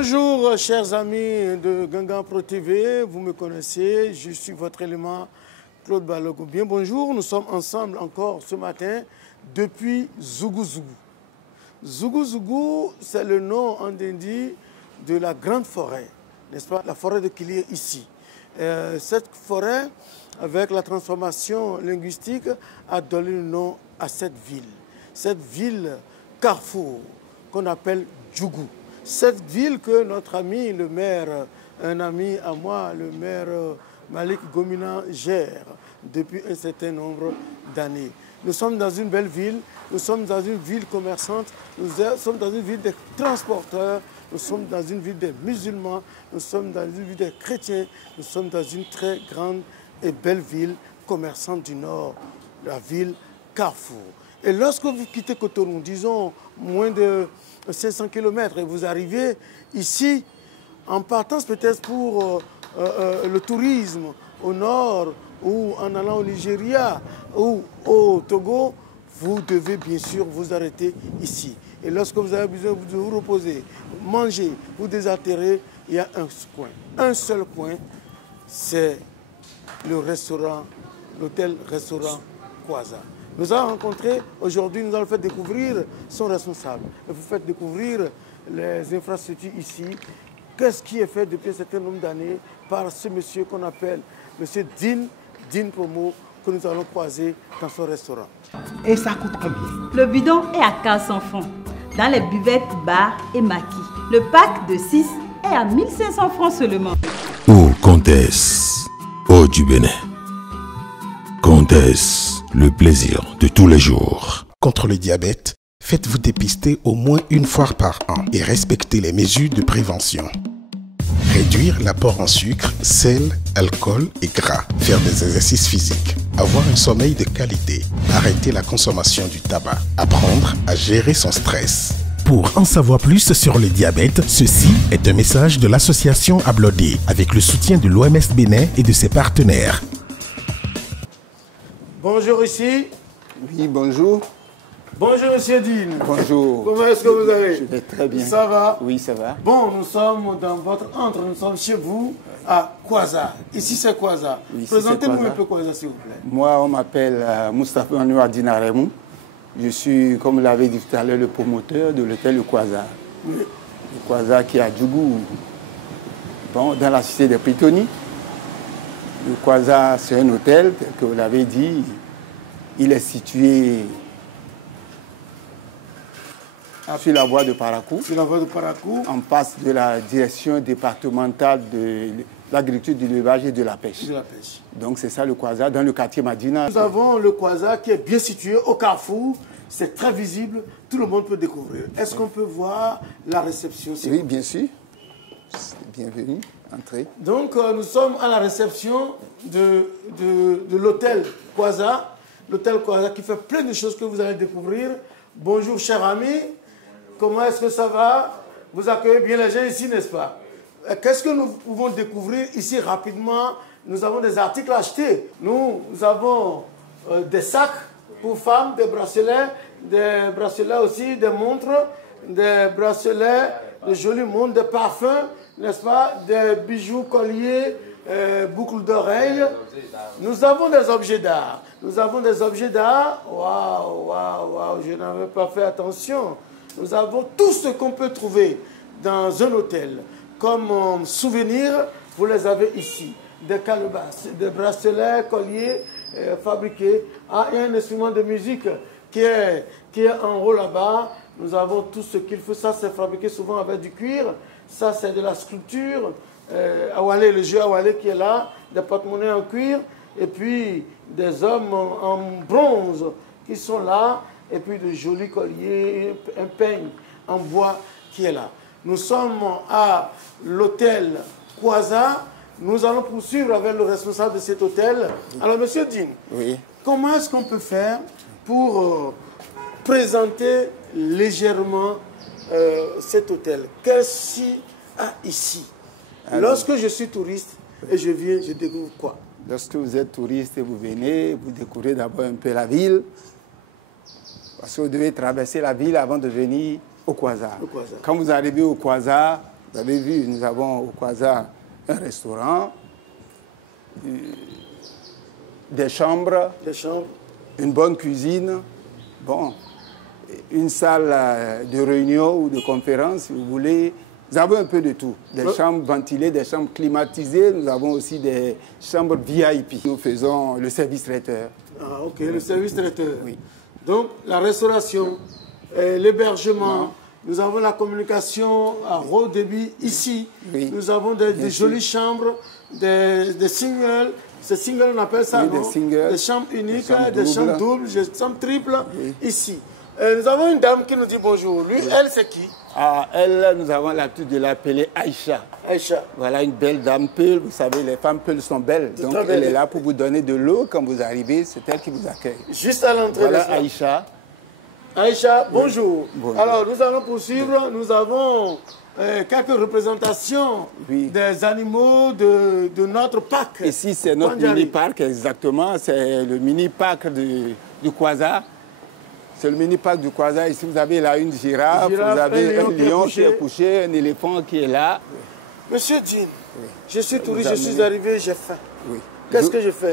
Bonjour, chers amis de Gangan Pro TV, vous me connaissez, je suis votre élément Claude Balogo. Bien bonjour, nous sommes ensemble encore ce matin depuis Zougou Zougou. Zougou Zougou, c'est le nom en dindi de la grande forêt, n'est-ce pas? La forêt de Kilié ici. Cette forêt, avec la transformation linguistique, a donné le nom à cette ville carrefour qu'on appelle Djougou. Cette ville que notre ami, le maire, un ami à moi, le maire Malik Gomina, gère depuis un certain nombre d'années. Nous sommes dans une belle ville, nous sommes dans une ville commerçante, nous sommes dans une ville de transporteurs, nous sommes dans une ville des musulmans, nous sommes dans une ville des chrétiens, nous sommes dans une très grande et belle ville commerçante du Nord, la ville Carrefour. Et lorsque vous quittez Cotonou, disons moins de 500 km, et vous arrivez ici, en partance peut-être pour le tourisme au nord, ou en allant au Nigeria, ou au Togo, vous devez bien sûr vous arrêter ici. Et lorsque vous avez besoin de vous reposer, manger, vous désaltérer, il y a un seul coin, c'est le restaurant, l'hôtel-restaurant Kwaza. Nous allons rencontrer, aujourd'hui, nous allons faire découvrir son responsable. Et vous faites découvrir les infrastructures ici. Qu'est-ce qui est fait depuis un certain nombre d'années par ce monsieur qu'on appelle monsieur Din Promo, que nous allons croiser dans son restaurant. Et ça coûte combien? Le bidon est à 400 francs, dans les buvettes, bars et maquis. Le pack de 6 est à 1500 francs seulement. Oh, comtesse, oh du Bénin. Comtesse, le plaisir de tous les jours. Contre le diabète, faites-vous dépister au moins une fois par an et respectez les mesures de prévention. Réduire l'apport en sucre, sel, alcool et gras. Faire des exercices physiques. Avoir un sommeil de qualité. Arrêter la consommation du tabac. Apprendre à gérer son stress. Pour en savoir plus sur le diabète, ceci est un message de l'association Ablodé avec le soutien de l'OMS Bénin et de ses partenaires. Bonjour ici. Oui, bonjour. Bonjour monsieur Din. Bonjour. Comment est-ce que vous allez? Je vais très bien. Ça va? Oui, ça va. Bon, nous sommes dans votre entre, nous sommes chez vous à Kwaza. Ici c'est Kwaza. Oui, présentez-nous un peu Kwaza s'il vous plaît. Moi, on m'appelle Moustapha Anouardina Remou. Je suis, comme l'avait dit tout à l'heure, le promoteur de l'hôtel Kwaza. Oui. Le Kwaza qui est à Djougou, bon, dans la cité des Pitoni. Le Kwaza, c'est un hôtel, tel que vous l'avez dit. Il est situé sur la voie de Parakou. Sur la voie de Parakou. En face de la direction départementale de l'agriculture, de l'élevage et de la pêche. De la pêche. Donc c'est ça le Kwaza, dans le quartier Madina. Nous avons le Kwaza qui est bien situé au carrefour. C'est très visible, tout le monde peut découvrir. Est-ce qu'on peut voir la réception? Oui, bien sûr. Bienvenue, entrez. Donc nous sommes à la réception de l'hôtel Kwaza. L'hôtel Kwaza qui fait plein de choses que vous allez découvrir. Bonjour chers amis, comment est-ce que ça va? Vous accueillez bien les gens ici, n'est-ce pas? Qu'est-ce que nous pouvons découvrir ici rapidement? Nous avons des articles à acheter. Nous avons des sacs pour femmes, des bracelets aussi, des montres, des bracelets, de jolis montres, des parfums, n'est-ce pas? Des bijoux, colliers, boucles d'oreilles. Nous avons des objets d'art. Nous avons des objets d'art. Waouh, waouh, waouh, je n'avais pas fait attention. Nous avons tout ce qu'on peut trouver dans un hôtel. Comme souvenir, vous les avez ici. Des calebasses, des bracelets, colliers fabriqués. Ah, il y a un instrument de musique qui est en haut là-bas. Nous avons tout ce qu'il faut. Ça, c'est fabriqué souvent avec du cuir. Ça, c'est de la sculpture. Awalé, le jeu Awalé qui est là. Des porte-monnaies en cuir. Et puis, des hommes en bronze qui sont là. Et puis, de jolis colliers, un peigne en bois qui est là. Nous sommes à l'hôtel Kwaza. Nous allons poursuivre avec le responsable de cet hôtel. Alors, monsieur Din, oui. Comment est-ce qu'on peut faire pour présenter légèrement cet hôtel? Qu'est-ce qu'il y a ici? Alors, lorsque je suis touriste et je viens, je découvre quoi? Lorsque vous êtes touriste et vous venez, vous découvrez d'abord un peu la ville. Parce que vous devez traverser la ville avant de venir au Kwaza. Quand vous arrivez au Kwaza, Vous avez vu, nous avons au Kwaza un restaurant, des chambres, une bonne cuisine, bon, une salle de réunion ou de conférence, si vous voulez. Nous avons un peu de tout. Des chambres ventilées, des chambres climatisées. Nous avons aussi des chambres VIP. Nous faisons le service traiteur. Ah, ok, le service traiteur. Oui. Donc, la restauration, l'hébergement, nous avons la communication à haut débit ici. Oui. Nous avons des jolies chambres, des singles. Ces singles, on appelle ça, Oui, non? des singles, des chambres uniques, des des chambres chambres doubles, des chambres triples, ici. Nous avons une dame qui nous dit bonjour. Lui, elle, c'est qui? Ah, elle, nous avons l'habitude de l'appeler Aïcha. Aïcha. Voilà une belle dame Peul. Vous savez, les femmes Peul sont belles. Donc, elle est là pour vous donner de l'eau quand vous arrivez. C'est elle qui vous accueille. Juste à l'entrée. Voilà Aïcha. Aïcha, bonjour. Bonjour. Alors, nous allons poursuivre. Nous avons quelques représentations des animaux de notre parc. Ici, c'est notre mini-parc, exactement. C'est le mini-parc du Kwaza. C'est le mini-parc du Kwaza. Ici, vous avez là une girafe, vous avez un lion qui est couché, un éléphant qui est là. Monsieur Jean, je suis touriste, je suis arrivé, j'ai faim. Oui. Qu'est-ce que je fais?